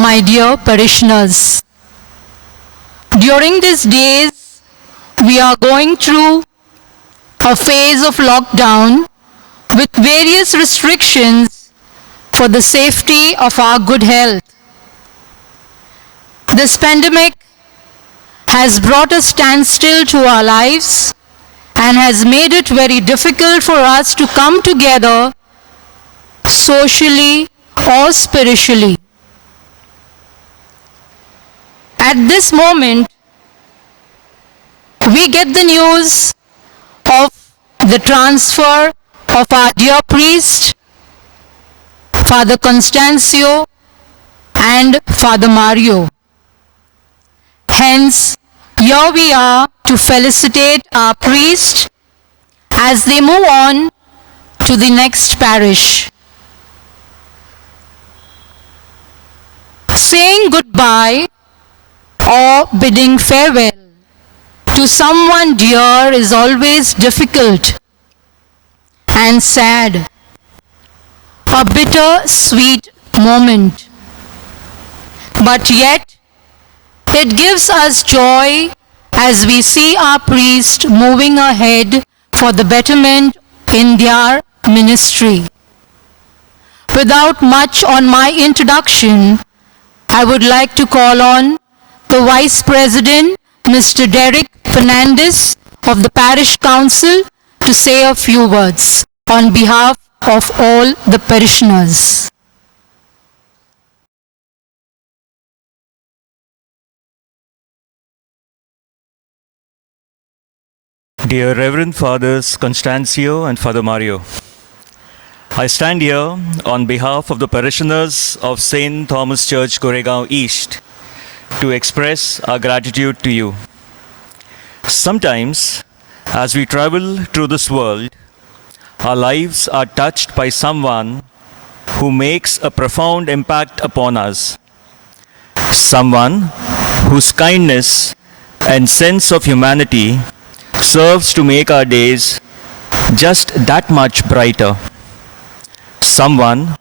My dear parishioners, during these days we are going through a phase of lockdown with various restrictions for the safety of our good health. This pandemic has brought a standstill to our lives and has made it very difficult for us to come together socially or spiritually. At this moment, we get the news of the transfer of our dear priest, Father Constancio and Father Mario. Hence, here we are to felicitate our priest as they move on to the next parish. Saying goodbye or bidding farewell to someone dear is always difficult and sad, a bitter sweet moment. But yet, it gives us joy as we see our priest moving ahead for the betterment in their ministry. Without much on my introduction, I would like to call on the Vice President, Mr. Derek Fernandez of the Parish Council, to say a few words on behalf of all the parishioners. Dear Reverend Fathers Constancio and Father Mario, I stand here on behalf of the parishioners of St. Thomas Church, Goregaon East, to express our gratitude to you. Sometimes, as we travel through this world, our lives are touched by someone who makes a profound impact upon us. Someone whose kindness and sense of humanity serves to make our days just that much brighter. Someone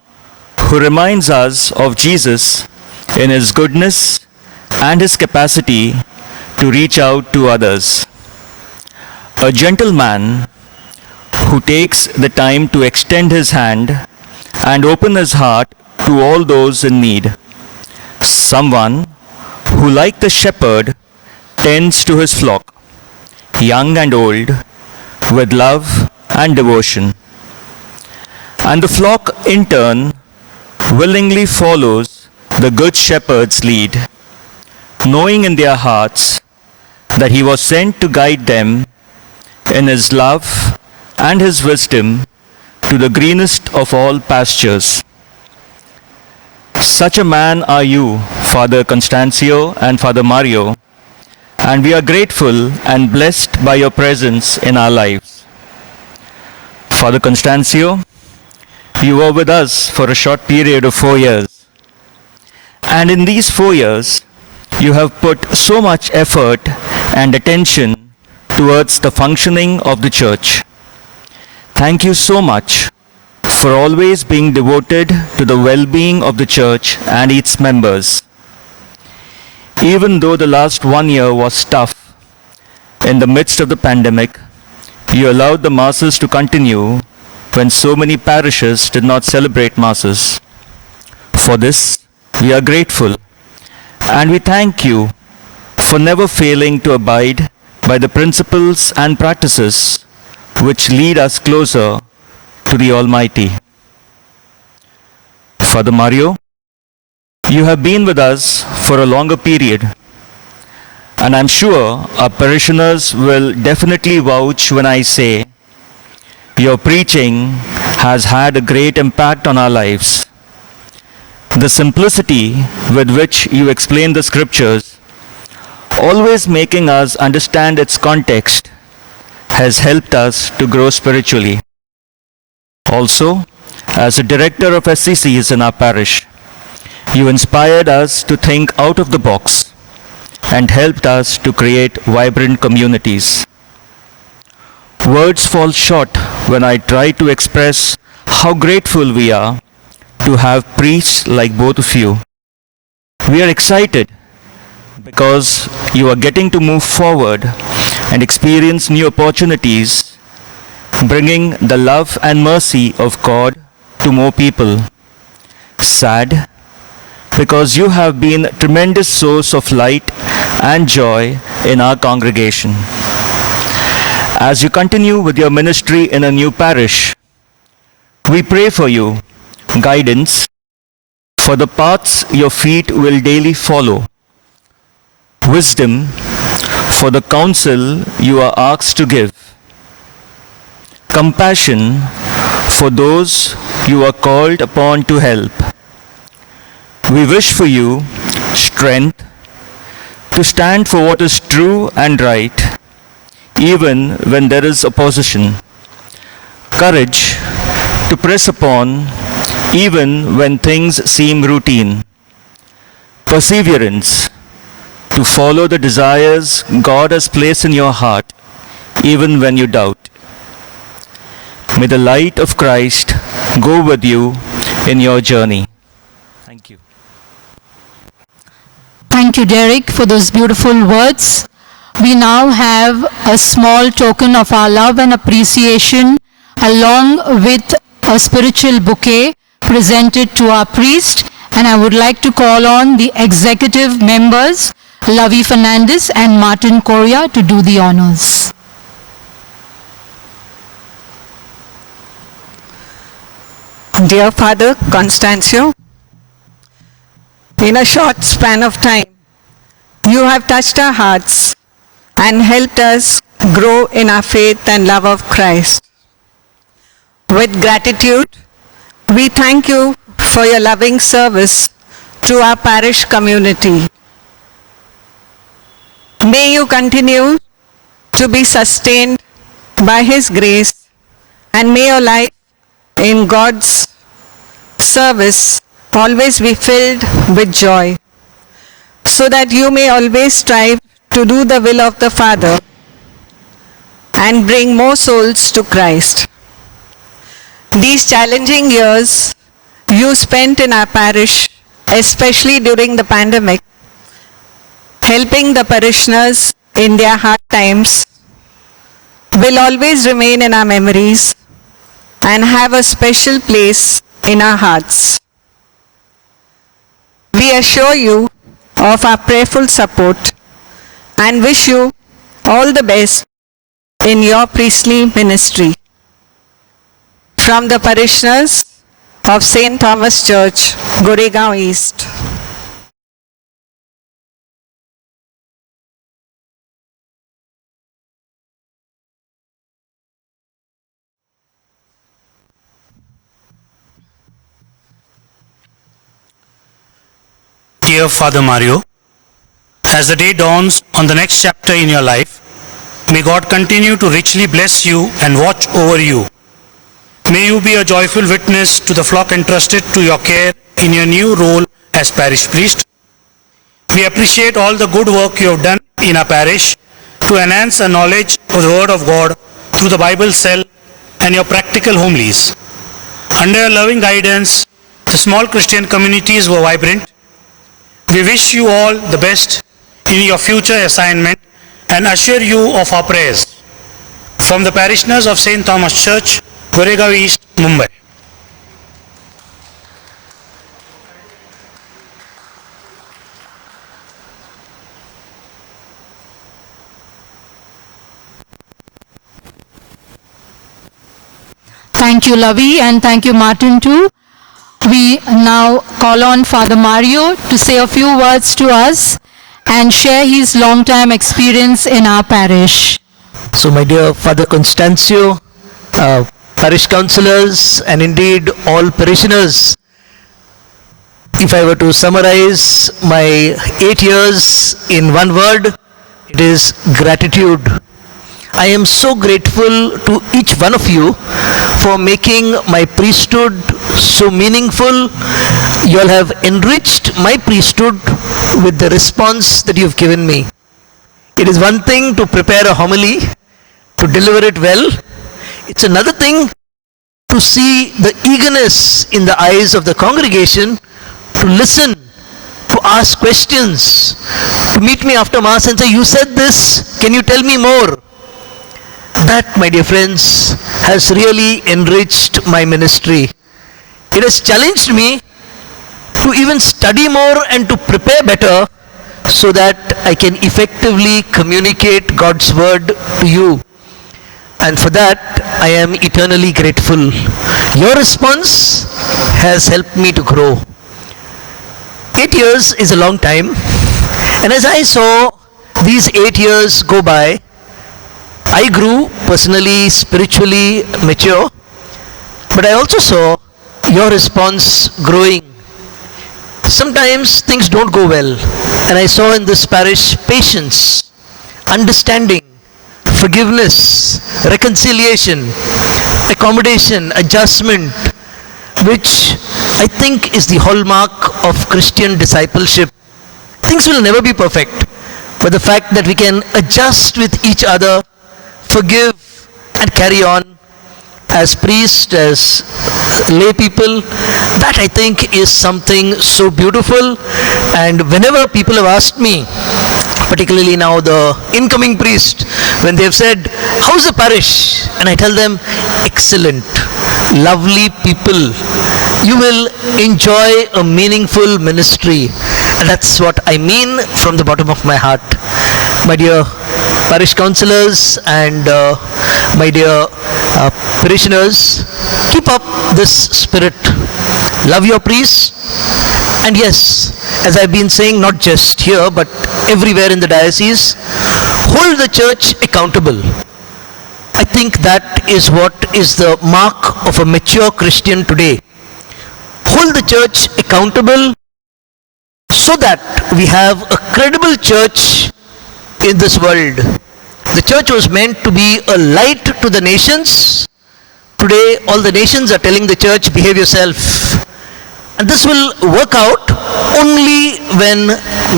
who reminds us of Jesus in his goodness and his capacity to reach out to others. A gentleman who takes the time to extend his hand and open his heart to all those in need. Someone who, like the shepherd, tends to his flock, young and old, with love and devotion. And the flock, in turn, willingly follows the Good Shepherd's lead, knowing in their hearts that he was sent to guide them in his love and his wisdom to the greenest of all pastures. Such a man are you, Father Constancio and Father Mario, and we are grateful and blessed by your presence in our lives. Father Constancio, you were with us for a short period of 4 years. And in these 4 years, you have put so much effort and attention towards the functioning of the church. Thank you so much for always being devoted to the well-being of the church and its members. Even though the last 1 year was tough, in the midst of the pandemic, you allowed the masses to continue when so many parishes did not celebrate masses. For this, we are grateful, and we thank you for never failing to abide by the principles and practices which lead us closer to the Almighty. Father Mario, you have been with us for a longer period, and I'm sure our parishioners will definitely vouch when I say your preaching has had a great impact on our lives. The simplicity with which you explain the scriptures, always making us understand its context, has helped us to grow spiritually. Also, as a director of SCCs in our parish, you inspired us to think out of the box and helped us to create vibrant communities. Words fall short when I try to express how grateful we are to have priests like both of you We are excited because you are getting to move forward and experience new opportunities, bringing the love and mercy of God to more people. Sad because you have been a tremendous source of light and joy in our congregation. As you continue with your ministry in a new parish, we pray for you guidance for the paths your feet will daily follow, wisdom for the counsel you are asked to give, compassion for those you are called upon to help. We wish for you strength to stand for what is true and right, even when there is opposition, courage to press upon even when things seem routine, perseverance to follow the desires God has placed in your heart even when you doubt. May the light of Christ go with you in your journey. Thank you. Thank you, Derek, for those beautiful words. We now have a small token of our love and appreciation along with a spiritual bouquet presented to our priest, and I would like to call on the executive members, Lavi Fernandez and Martin Correa, to do the honors. Dear Father Constancio, in a short span of time, you have touched our hearts and helped us grow in our faith and love of Christ. With gratitude, we thank you for your loving service to our parish community. May you continue to be sustained by His grace, and may your life in God's service always be filled with joy, so that you may always strive to do the will of the Father and bring more souls to Christ. These challenging years you spent in our parish, especially during the pandemic, helping the parishioners in their hard times, will always remain in our memories and have a special place in our hearts. We assure you of our prayerful support and wish you all the best in your priestly ministry. From the parishioners of St. Thomas Church, Goregaon East. Dear Father Mario, as the day dawns on the next chapter in your life, may God continue to richly bless you and watch over you. May you be a joyful witness to the flock entrusted to your care in your new role as parish priest. We appreciate all the good work you have done in our parish to enhance our knowledge of the Word of God through the Bible cell and your practical homilies. Under your loving guidance, the small Christian communities were vibrant. We wish you all the best in your future assignment and assure you of our prayers. From the parishioners of St. Thomas Church, Goregaon East, Mumbai. Thank you, Lavi, and thank you, Martin, too. We now call on Father Mario to say a few words to us and share his long-time experience in our parish. So, my dear Father Constancio, parish councillors, and indeed all parishioners, if I were to summarize my 8 years in one word, it is gratitude. I am so grateful to each one of you for making my priesthood so meaningful. You all have enriched my priesthood with the response that you've given me. It is one thing to prepare a homily, to deliver it well. It's another thing to see the eagerness in the eyes of the congregation to listen to to ask questions, to meet me after Mass and say, you said this, can you tell me more? That, my dear friends, has really enriched my ministry. It has challenged me to even study more and to prepare better so that I can effectively communicate God's word to you. And for that, I am eternally grateful. Your response has helped me to grow. 8 years is a long time. And as I saw these 8 years go by, I grew personally, spiritually mature. But I also saw your response growing. Sometimes things don't go well. And I saw in this parish patience, understanding, forgiveness, reconciliation, accommodation, adjustment, which I think is the hallmark of Christian discipleship. Things will never be perfect, but the fact that we can adjust with each other, forgive and carry on as priests, as lay people, that I think is something so beautiful. And whenever people have asked me, particularly now the incoming priest, when they have said, how's the parish? And I tell them, excellent, lovely people. You will enjoy a meaningful ministry. And that's what I mean from the bottom of my heart. My dear parish councillors and my dear parishioners, keep up this spirit. Love your priests. And yes, as I've been saying, not just here, but everywhere in the diocese, hold the church accountable. I think that is what is the mark of a mature Christian today. Hold the church accountable so that we have a credible church in this world. The church was meant to be a light to the nations. Today, all the nations are telling the church, behave yourself. And this will work out only when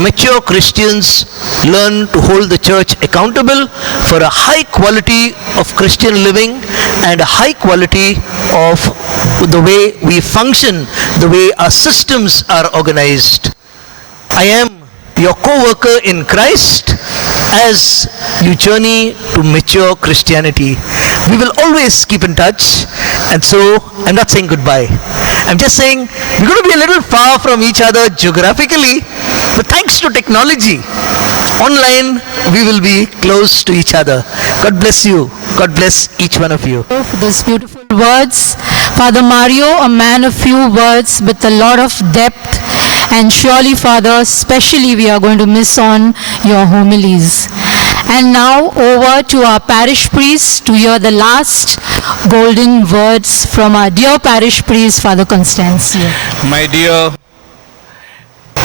mature Christians learn to hold the church accountable for a high quality of Christian living and a high quality of the way we function, the way our systems are organized. I am your co-worker in Christ as you journey to mature Christianity. We will always keep in touch, and so I'm not saying goodbye. I'm just saying we're going to be a little far from each other geographically, but thanks to technology, online we will be close to each other. God bless you. God bless each one of you. For those beautiful words. Father Mario, a man of few words with a lot of depth. And surely, Father, especially we are going to miss on your homilies. And now over to our parish priest to hear the last golden words from our dear parish priest, Father Constancio. My dear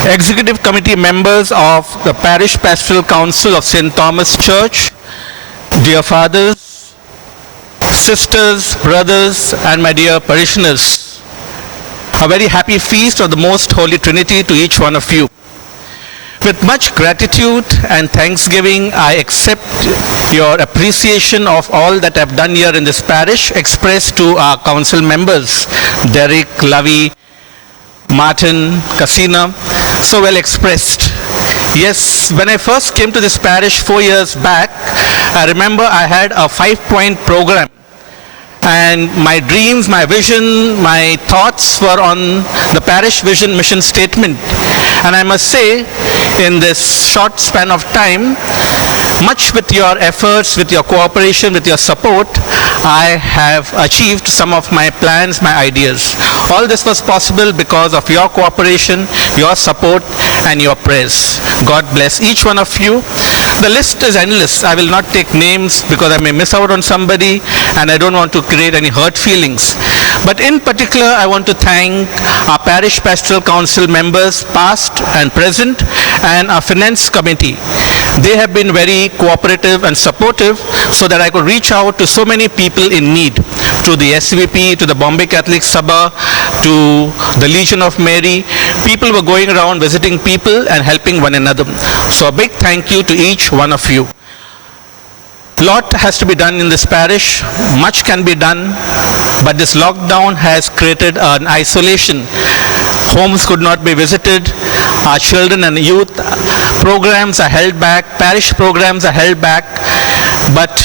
Executive Committee members of the Parish Pastoral Council of St. Thomas Church, dear fathers, sisters, brothers, and my dear parishioners, a very happy feast of the Most Holy Trinity to each one of you. With much gratitude and thanksgiving, I accept your appreciation of all that I've done here in this parish, expressed to our council members, Derek, Lavi, Martin, Casina, so well expressed. Yes, when I first came to this parish 4 years back, I remember I had a 5-point program. And my dreams, my vision, my thoughts were on the parish vision mission statement. And I must say, in this short span of time, much with your efforts, with your cooperation, with your support, I have achieved some of my plans, my ideas. All this was possible because of your cooperation, your support, and your prayers. God bless each one of you. The list is endless. I will not take names because I may miss out on somebody and I don't want to create any hurt feelings. But in particular, I want to thank our Parish Pastoral Council members, past and present, and our Finance Committee. They have been very cooperative and supportive so that I could reach out to so many people in need, to the SVP, to the Bombay Catholic Sabha, to the Legion of Mary. People were going around visiting people and helping one another. So a big thank you to each one of you. Lot has to be done in this parish. Much can be done, but this lockdown has created an isolation. Homes could not be visited. Our children and youth programs are held back. Parish programs are held back. But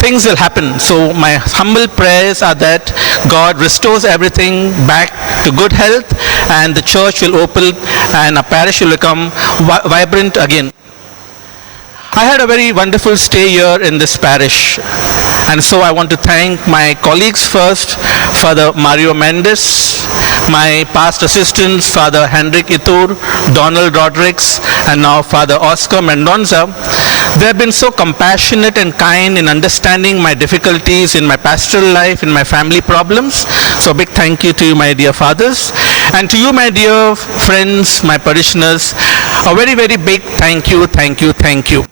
things will happen. So my humble prayers are that God restores everything back to good health, and the church will open and our parish will become vibrant again. I had a very wonderful stay here in this parish, and so I want to thank my colleagues first, Father Mario Mendes, my past assistants, Father Henrik Itur, Donald Rodrigues, and now Father Oscar Mendonza. They have been so compassionate and kind in understanding my difficulties in my pastoral life, in my family problems. So a big thank you to you, my dear fathers. And to you, my dear friends, my parishioners, a very, very big thank you, thank you, thank you.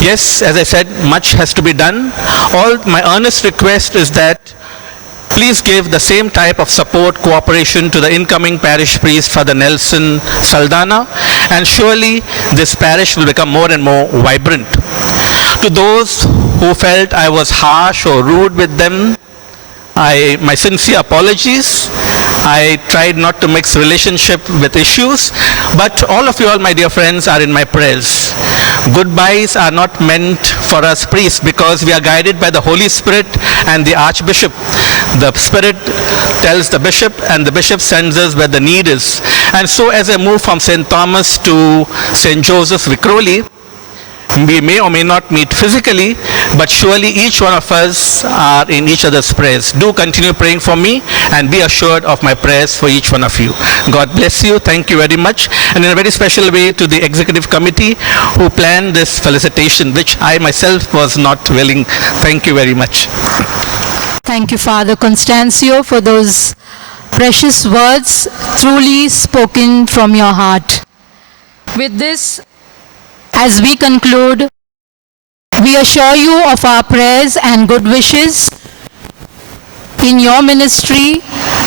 Yes, as I said, much has to be done. All my earnest request is that please give the same type of support, cooperation to the incoming parish priest, Father Nelson Saldana, and surely this parish will become more and more vibrant. To those who felt I was harsh or rude with them, my sincere apologies. I tried not to mix relationship with issues, but all of you all, my dear friends, are in my prayers. Goodbyes are not meant for us priests because we are guided by the Holy Spirit and the Archbishop. The Spirit tells the Bishop and the Bishop sends us where the need is. And so as I move from St. Thomas to St. Joseph's Vikroli, we may or may not meet physically, but surely each one of us are in each other's prayers. Do continue praying for me and be assured of my prayers for each one of you. God bless you. Thank you very much. And in a very special way to the executive committee who planned this felicitation, which I myself was not willing. Thank you very much. Thank you, Father Constancio, for those precious words truly spoken from your heart. With this, as we conclude, we assure you of our prayers and good wishes in your ministry,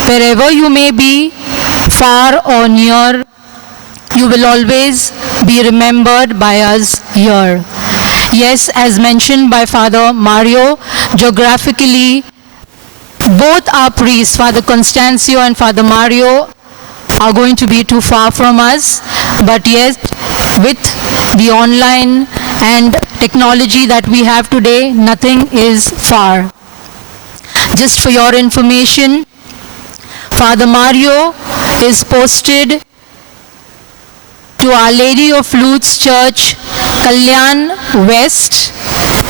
wherever you may be, far or near. You will always be remembered by us here. Yes, as mentioned by Father Mario, geographically, both our priests, Father Constancio and Father Mario, are going to be too far from us, but yet with the online and technology that we have today, nothing is far. Just for your information, Father Mario is posted to Our Lady of Lutes Church, Kalyan West,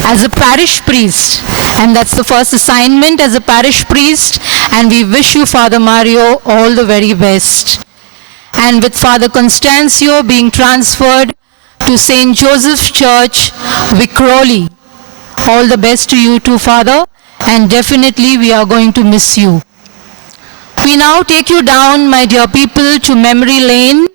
as a parish priest, and that's the first assignment as a parish priest, and we wish you, Father Mario, all the very best. And with Father Constancio being transferred to St. Joseph's Church, Vikroli, all the best to you too, Father, and definitely we are going to miss you. We now take you down, my dear people, to Memory Lane,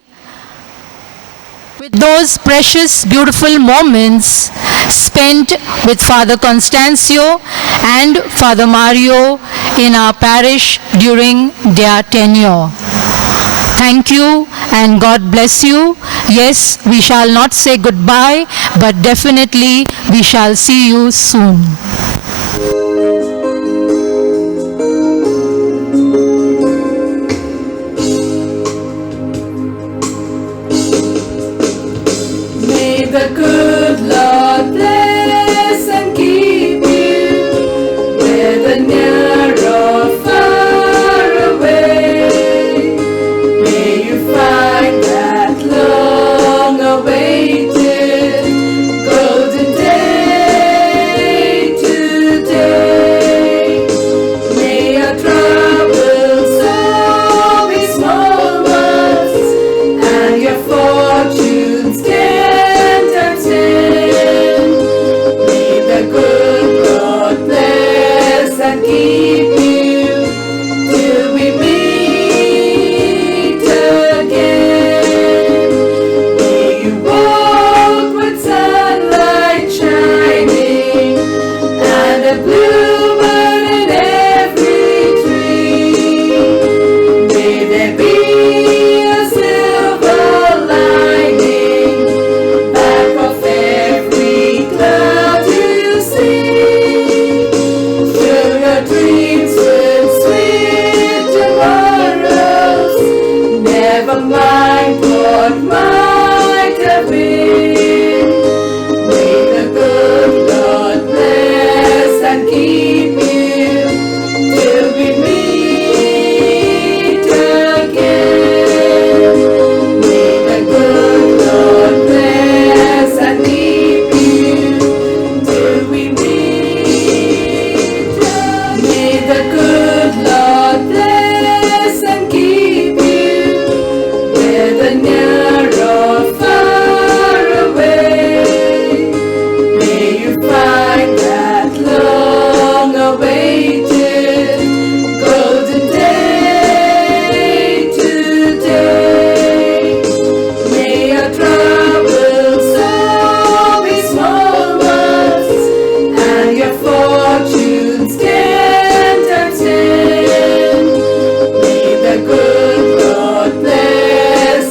with those precious, beautiful moments spent with Father Constancio and Father Mario in our parish during their tenure. Thank you and God bless you. Yes, we shall not say goodbye, but definitely we shall see you soon. May the good Lord bless and keep you, whether near or far away. May you find that long-awaited golden day to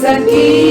and keep